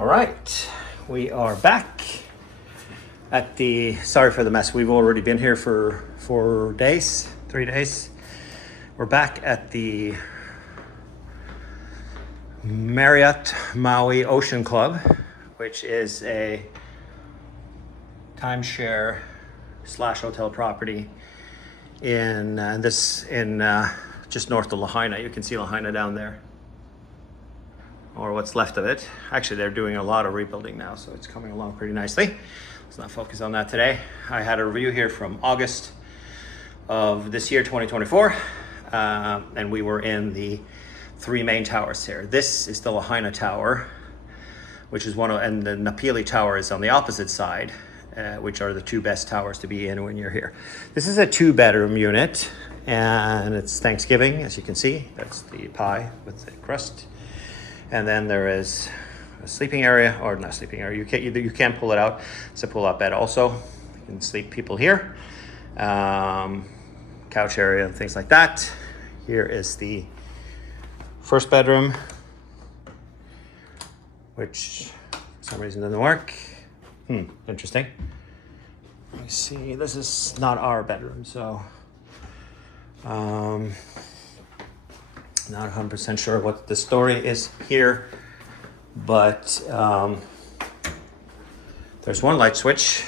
All right, we are back at the, sorry for the mess. We've already been here for 3 days. We're back at the Marriott Maui Ocean Club, which is a timeshare / hotel property in just north of Lahaina. You can see Lahaina down there, or what's left of it. Actually, they're doing a lot of rebuilding now, so it's coming along pretty nicely. Let's not focus on that today. I had a review here from August of this year, 2024, and we were in the 3 main towers here. This is the Lahaina Tower, which is and the Napili Tower is on the opposite side, which are the 2 best towers to be in when you're here. This is a 2-bedroom unit, and it's Thanksgiving, as you can see. That's the pie with the crust. And then there is a sleeping area, or not sleeping area. You can pull it out. It's a pull-out bed also. You can sleep people here. Couch area and things like that. Here is the first bedroom, which for some reason doesn't work. Interesting. Let me see. This is not our bedroom, so not 100% sure what the story is here, but there's one light switch,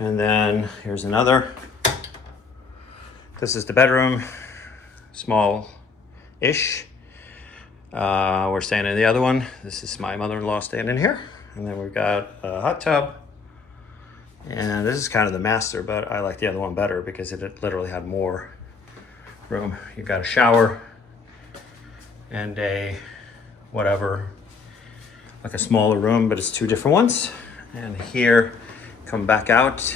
and then here's another. This is the bedroom, small-ish. We're staying in the other one. This is my mother-in-law staying in here, and then we've got a hot tub, and this is kind of the master, but I like the other one better because it literally had more room. You've got a shower and a whatever, like a smaller room, but it's 2 different ones. And here, come back out,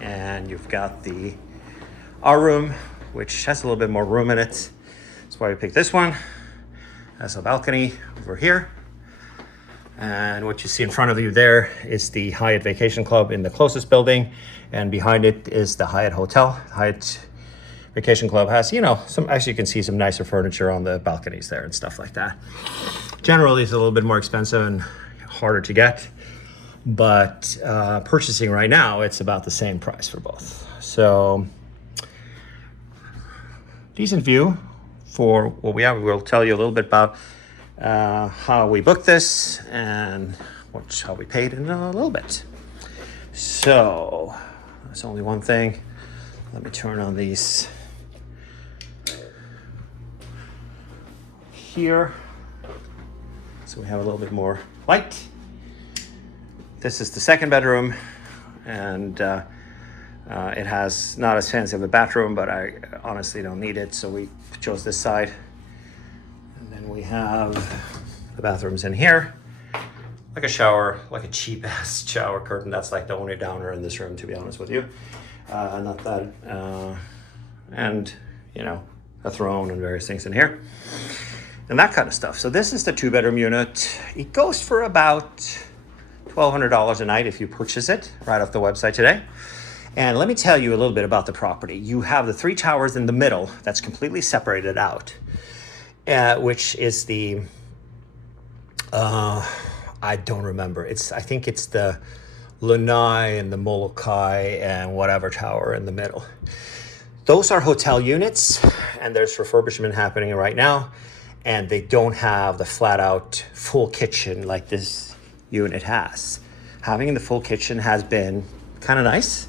and you've got our room, which has a little bit more room in it. That's why we picked this one. Has a balcony over here. And what you see in front of you there is the Hyatt Vacation Club in the closest building, and behind it is the Hyatt Hotel. Hyatt Vacation Club has, actually you can see some nicer furniture on the balconies there and stuff like that. Generally, it's a little bit more expensive and harder to get, but purchasing right now, it's about the same price for both. So, decent view for what we have. We'll tell you a little bit about how we booked this and how we paid in a little bit. So, there's only one thing. Let me turn on these here, so we have a little bit more light. This is the second bedroom, and it has not as fancy of a bathroom, but I honestly don't need it, so we chose this side. And then we have the bathrooms in here, like a shower, like a cheap ass shower curtain. That's like the only downer in this room, to be honest with you. Not that, and a throne and various things in here and that kind of stuff. So this is the 2-bedroom unit. It goes for about $1,200 a night if you purchase it right off the website today. And let me tell you a little bit about the property. You have the 3 towers in the middle that's completely separated out, which is the, I don't remember. I think it's the Lanai and the Molokai and whatever tower in the middle. Those are hotel units, and there's refurbishment happening right now, and they don't have the flat out full kitchen like this unit has. Having the full kitchen has been kind of nice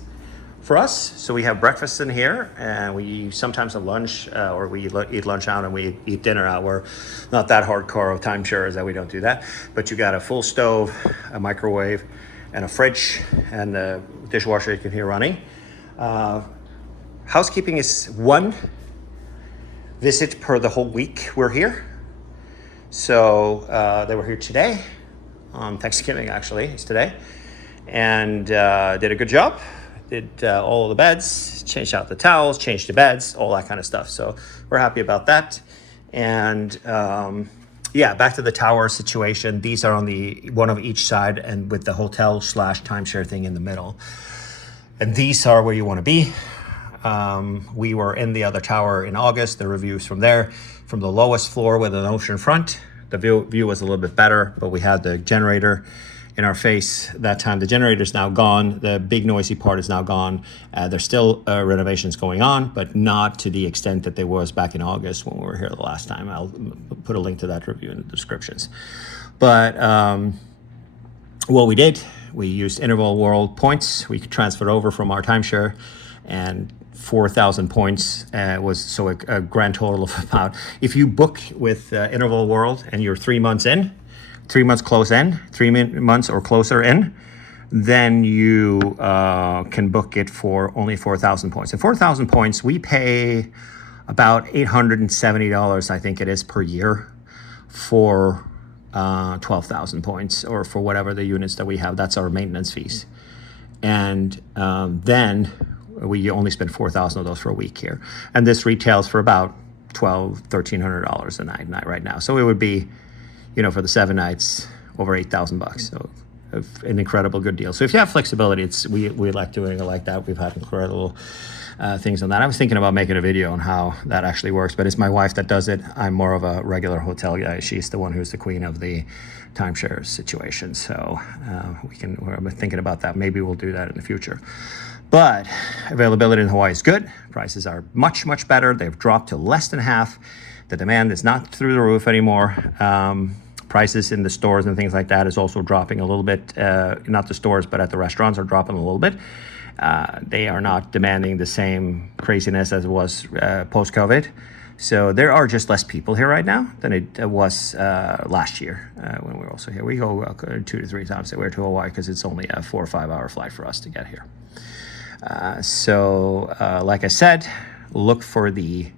for us. So we have breakfast in here, and we sometimes have lunch, or we eat lunch out and we eat dinner out. We're not that hardcore of timeshares that we don't do that, but you got a full stove, a microwave, and a fridge, and the dishwasher you can hear running. Housekeeping is 1 visit per the whole week we're here. So they were here today, on Thanksgiving actually, it's today, and did a good job. Did all of the beds, changed out the towels, changed the beds, all that kind of stuff. So we're happy about that. And back to the tower situation. These are on the one of each side, and with the hotel / timeshare thing in the middle. And these are where you want to be. We were in the other tower in August. The reviews from there, from the lowest floor with an ocean front, The view was a little bit better, but we had the generator in our face that time. The generator's now gone. The big noisy part is now gone. There's still renovations going on, but not to the extent that there was back in August when we were here the last time. I'll put a link to that review in the descriptions. But what we did, we used Interval World points. We could transfer over from our timeshare, and 4,000 points was so a grand total of about, if you book with Interval World and you're 3 months in, 3 months close in, 3 months or closer in, then you can book it for only 4,000 points. And 4,000 points, we pay about $870, I think it is, per year for 12,000 points, or for whatever the units that we have. That's our maintenance fees. And then we only spend 4,000 of those for a week here. And this retails for about $1,300 a night right now. So it would be, for the 7 nights, over $8,000. So an incredible good deal. So if you have flexibility, we like doing it like that. We've had incredible things on that. I was thinking about making a video on how that actually works, but it's my wife that does it. I'm more of a regular hotel guy. She's the one who's the queen of the timeshare situation. So we're thinking about that. Maybe we'll do that in the future. But availability in Hawaii is good. Prices are much, much better. They've dropped to less than half. The demand is not through the roof anymore. Prices in the stores and things like that is also dropping a little bit. Not the stores, but at the restaurants are dropping a little bit. They are not demanding the same craziness as it was post-COVID. So there are just less people here right now than it was last year when we were also here. We go 2 to 3 times a year to Hawaii because it's only a 4 or 5 hour flight for us to get here. Like I said, look for the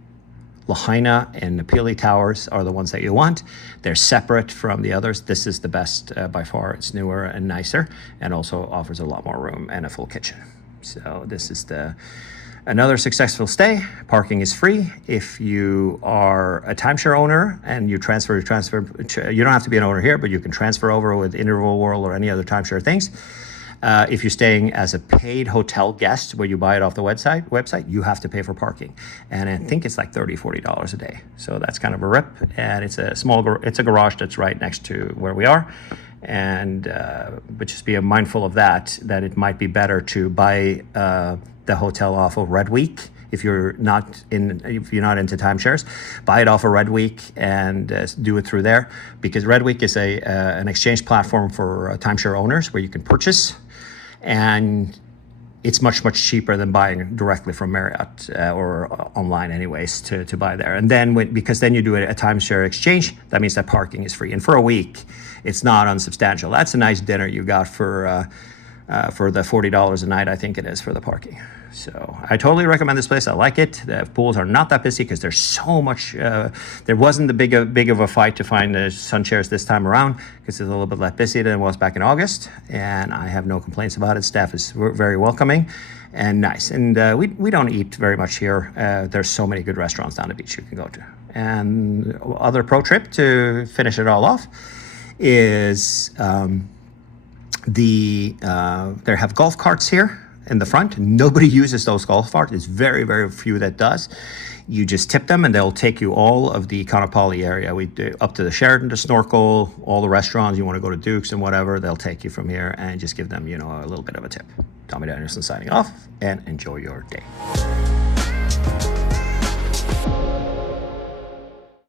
Lahaina and the Pili Towers are the ones that you want. They're separate from the others. This is the best by far. It's newer and nicer, and also offers a lot more room and a full kitchen. So this is another successful stay. Parking is free. If you are a timeshare owner and you transfer, you don't have to be an owner here, but you can transfer over with Interval World or any other timeshare things. If you're staying as a paid hotel guest where you buy it off the website, you have to pay for parking. And I think it's like $30, $40 a day. So that's kind of a rip. And it's a garage that's right next to where we are. And but just be mindful of that it might be better to buy the hotel off of Red Week. If you're not into timeshares, buy it off of Red Week and do it through there, because Red Week is an exchange platform for timeshare owners where you can purchase, and it's much, much cheaper than buying directly from Marriott or online anyways to buy there. And then because then you do a timeshare exchange, that means that parking is free. And for a week, it's not unsubstantial. That's a nice dinner you got for the $40 a night, I think it is, for the parking. So I totally recommend this place. I like it. The pools are not that busy because there's so much. There wasn't the big of a fight to find the sun chairs this time around because it's a little bit less busy than it was back in August. And I have no complaints about it. Staff is very welcoming and nice. And we don't eat very much here. There's so many good restaurants down the beach you can go to. And other pro tip to finish it all off is they have golf carts here in the front. Nobody uses those golf carts. It's very, very few that does. You just tip them and they'll take you all of the Kaanapali area. We do up to the Sheraton to snorkel, all the restaurants. You want to go to Duke's and whatever, they'll take you from here and just give them, a little bit of a tip. Tommy Danielsen signing off, and enjoy your day.